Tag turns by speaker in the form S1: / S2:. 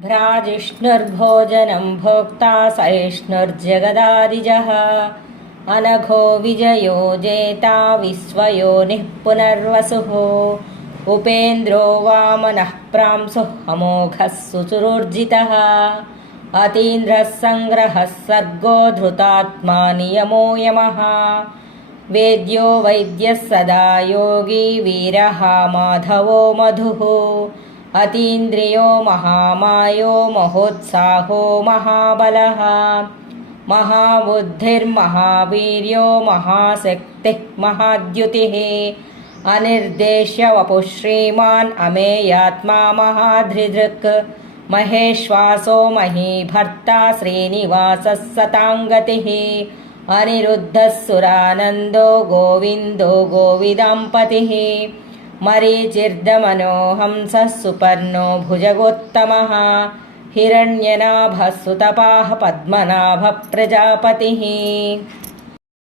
S1: भ्राजिष्णुर्भोजनं भोक्ता सहिष्णुर्जगदादिजः। अनघो विजयो जेता विश्वयोनिः पुनर्वसुः उपेन्द्रो वामनः प्रांसुः अमोघः सुचुरुर्जितः अतीन्द्रः सङ्ग्रहः सर्गो धृतात्मा नियमो यमः। वेद्यो वैद्यः सदा योगी वीरः माधवो मधुः అతీంద్రియ మహామాయో మహోత్సాహో మహాబల. మహాబుద్ధిర్మహావీర్యో మహాశక్తి మహాద్యుతి. అనిర్దేశ్య వపు శ్రీమాన్ అమేయాత్మా మహాధృదృక్ మహేశ్వాసో మహీభర్త శ్రీనివాస సతాంగతి. అనిరుద్ధ సురానందో గోవిందో గోవిదాంపతి. मरीचिर्दमनो हंसः सुपर्णो भुजगोत्तमः हिरण्यनाभः सुतपाः पद्मनाभः प्रजापतिः